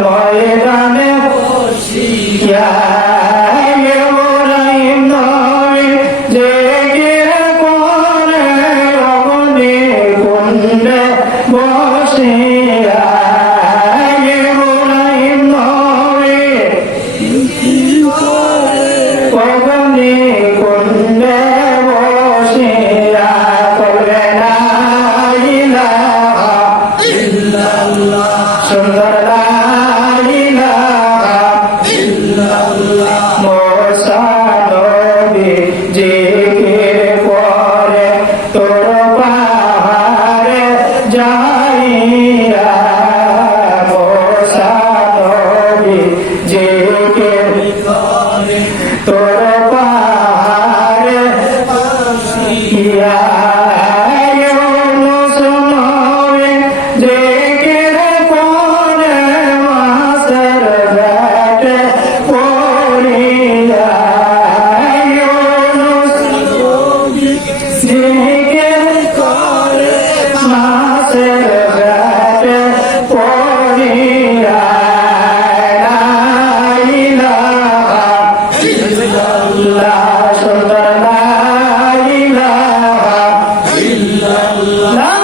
ময়দানে বসিয়া ইব্রাহিম নবী জিকির করে অগ্নি কুণ্ডে বসিয়া ইব্রাহিম নবী অগ্নি কুণ্ডে বসিয়া বলে লা ইলাহা ইল্লাল্লাহ সুন্দর লা ইলাহা ইল্লাল্লাহ মুসা নবী জিকির করে তোর পাহাড়ে যাইয়া মুসা নবী জিকির করে তোর পাহাড়ে যাইয়া ইউনুস নবী জিকির করে মাছের পেটে পড়িয়া ইউনুস নবী জিকির করে মাছের পেটে পড়িয়া লা ইলাহা ইল্লাল্লাহ সুন্দর লা ইলাহা ইল্লাল্লাহ লা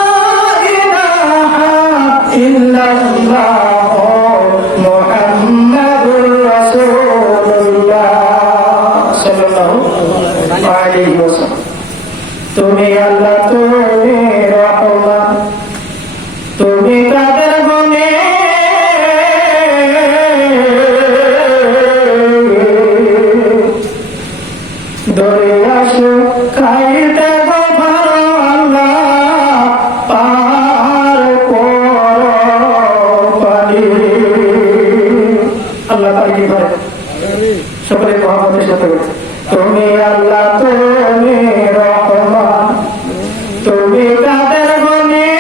ইলাহা ইল্লাল্লাহ মুহাম্মাদুর রাসূলুল্লাহ সাল্লাল্লাহু আলাইহি ওয়াসাল্লাম। তুমি আল্লাহ তুমি রহমান তুমি কাদের গুণে দরিয়া শুকাইতে গো ভালো আল্লাহ পার করো পানি। আল্লাহ পার কি করে সকলে মহব্বতের সাথে বলছে তুমি আল্লাহ তুমি রহমান তুমি কাদের গুণে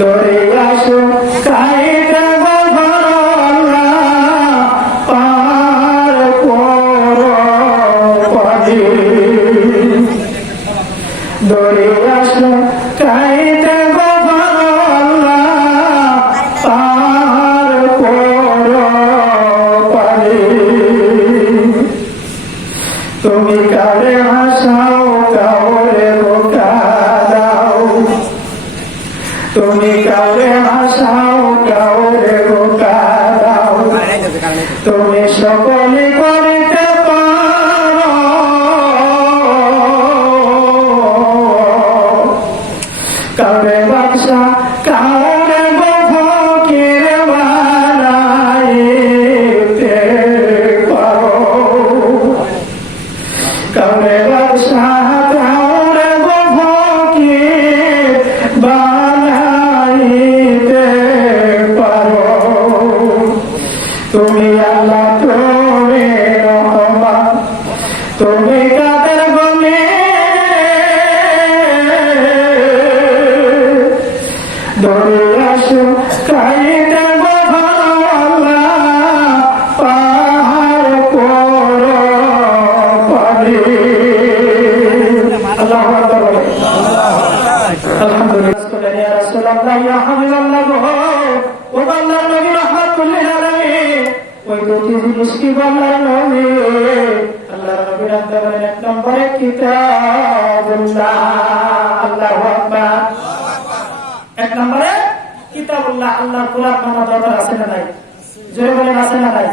দরিয়া শুকাইতে গো ভালো আল্লাহ পার করো পানি। দরিয়া শুকাইতে গো ভালো আল্লাহ পার করো পানি। তুমি কারে হাসাও কাউরে বোকা দাও তুমি কাউরে হাসাও কাউরে বোকা দাও তুমি সকলে করতে পারো কাউরে বাদশা কাউরে ফকির বানাইতে পারো কাউরে বাদশা কাউরে ফকির বানাইতে পারো। তুমি আল্লাহ তুমি রহমান তুমি কাদের গুণে দরিয়া শুকাইতে গো ভালো আল্লাহ পাহাড় করো পানি। আল্লাহু আকবার বলে আলহামদুলিল্লাহ ইয়া রাসূলুল্লাহ ইয়া হাবিবাল্লাহ ও আল্লাহর নবী রাহমাতুল লিল আলামিন ওই দুটি জিনিস কি আল্লাহর নবী আল্লাহর নবীর আন্দোলনের এক নম্বরে কিতাবুল্লাহ। আল্লাহু আকবার এক নম্বরে কিতাবুল্লাহ আল্লাহর কোরআন মানা দরকার আছে না নাই জোরে বলেন আছে না নাই।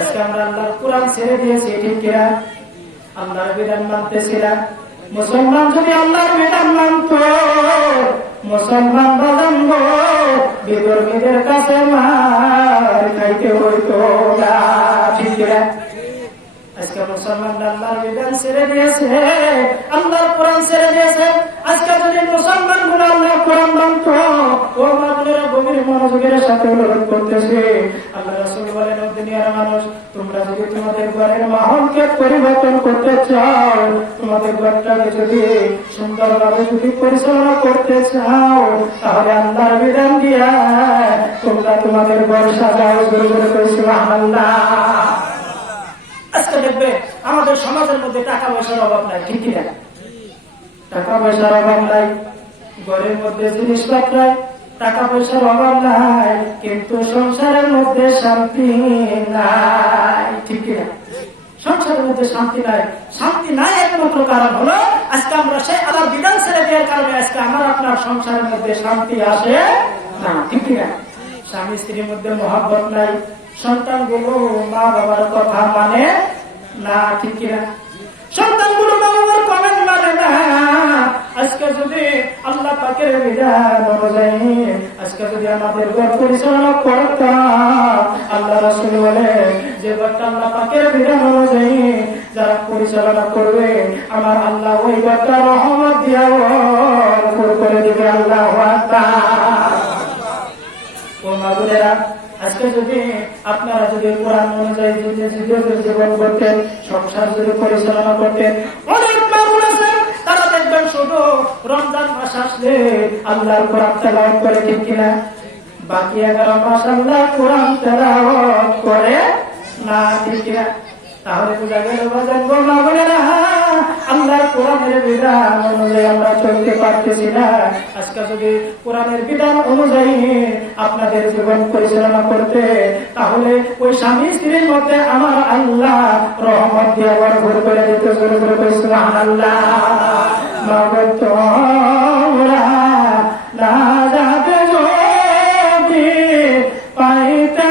আজকে আমরা আল্লাহর কোরআন ছেড়ে দিয়েছি ঠিক কিনা আল্লাহর বিধান মানতেছি না। মুসলমান যদি আল্লাহর বিধান মানত মুসলমান বাজানব বিধর্মীদের কাছে মার খাইতে হইতো না ঠিক কিনা। আজকে মুসলমান আল্লাহর বিধান ছেড়ে দিয়েছে আল্লাহর কোরআন ছেড়ে দিয়েছে। আজকে যদি মুসলমান গুলো আল্লাহর কোরআন মানত ও মানলেরা গভীর মনোযোগের সাথে অনুরোধ করতেছে আল্লাহ রাসূল বলেন ও দুনিয়ার মানুষ তোমরা যদি তোমাদের ঘরের মাহলকে পরিবর্তন করতে চাও তোমাদের ঘরটাকে যদি সুন্দরভাবে যদি পরিচালনা করতে চাও তাহলে আল্লাহর বিধান দিয়া তোমরা তোমাদের ঘর সাজাও। জোরে জোরে কই সুবহানাল্লাহ। আজকে দেখবে আমাদের সমাজের মধ্যে টাকা পয়সার অভাব নাই ঠিক কিনা টাকা পয়সার অভাব নাই ঘরের মধ্যে জিনিসপত্র টাকা পয়সার অভাব নাই, কিন্তু সংসারের মধ্যে শান্তি নাই। ঠিক কিনা? সংসারের মধ্যে শান্তি নাই। শান্তি নাই একমাত্র কারণ হলো আজকে আমরা সেই আল্লাহর বিধান ছেড়ে দেওয়ার কারণে আজকে আমার আপনার সংসারের মধ্যে শান্তি আসে না। ঠিক কিনা? স্বামী স্ত্রীর মধ্যে মহব্বত নাই, সন্তানগুলো মা বাবার কথা মানে না। ঠিক কিনা? সন্তানগুলো মা বাবার কমেন্ট মানে না। আজকে যদি আল্লাহ পাকের বিধান অনুযায়ী আজকে যদি আমাদের ঘর পরিচালনা করতাম, আল্লাহ রাসূল বলে যে ঘরটা আল্লাহ পাকের বিধান অনুযায়ী যারা পরিচালনা করবে, আমার আল্লাহ ওই ঘরটা রহমত দিয়া ভরপুর করে দিবে। আল্লাহু আকবার। ও মা বোনেরা, আজকে যদি আপনারা যদি কোরআন অনুযায়ী জীবন করতেন, সংসার যদি পরিচালনা করতেন, অনেক মানুষ আছেন তারা দেখবেন শুধু রমজান মাস আসলে আল্লাহর কোরআন তেলাওয়াত করে। ঠিক কিনা? বাকি 11 মাস আল্লাহ কোরআন তেলাওয়াত করে না। ঠিক কিনা? তাহলে বোঝা গেল আল্লাহর কোরআনের বিধান অনুযায়ী আমরা চলতে পারতেছি না। আজকে যদি কোরআনের বিধান অনুযায়ী আপনাদের জীবন পরিচালনা করতে, তাহলে ওই স্বামী স্ত্রীর মধ্যে আমার আল্লাহ রহমত দিয়ে ভরপুর করে দিত। সুবহানাল্লাহ। তোমরা না যাবে যদি পাইতে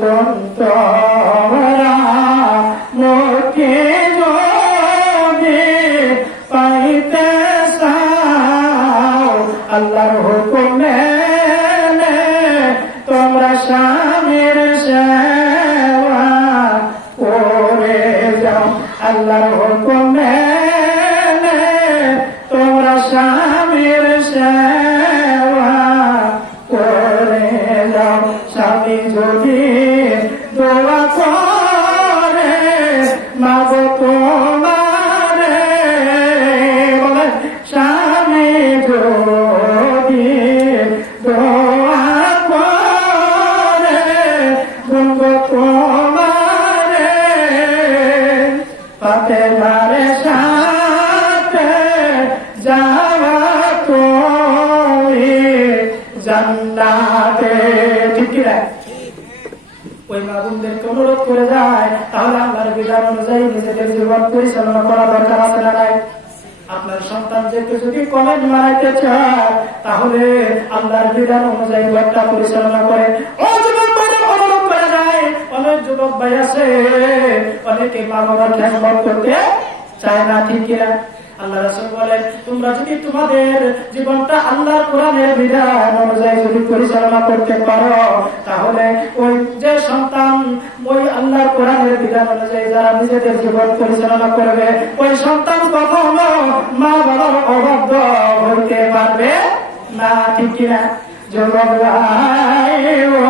তোমরা মুক্তি যদি পাইতে চাও, আল্লাহর হুকুম মেনে তোমরা স্বামীর সেবা করে যাও। আল্লাহর হুকুম মেনে তোমরা স্বামীর সেবা করে যাও। স্বামী যদি দোয়া করে মাগো তোমারে, বলে স্বামী যদি দোয়া করে মাগো তোমারে, ফাতেমার সাথে যাওয়া তুমি জান্নাতে। ঠিক কিনা? ওই মা বোনদেরকে অনুরোধ করে যায়, তাহলে আল্লাহর বিধান অনুযায়ী নিজেদের জীবন পরিচালনা করা দরকার আছে না নাই? আপনার সন্তানদেরকে যদি কমেন্ট মারাইতে চায়, তাহলে আল্লাহর বিধান অনুযায়ী ঘরটা পরিচালনা করে। ও যুবক ভাইদের অনুরোধ করে যায়, অনেক যুবক ভাই আছে অনেকে মা বাবার খেদমত করতে চায় না। ঠিক কিনা? আল্লাহ রাসূল বলেন, তোমরা যদি তোমাদের জীবনটা আল্লাহর কোরআনের বিধান অনুযায়ী যদি পরিচালনা করতে পারো, তাহলে ওই যে সন্তান ওই আল্লাহর কোরআনের বিধান অনুযায়ী যারা নিজেদের জীবন পরিচালনা করবে, ওই সন্তান কখনো মা বাবার অবাধ্য হইতে পারবে না। ঠিক কিনা? যুবক ভাই ও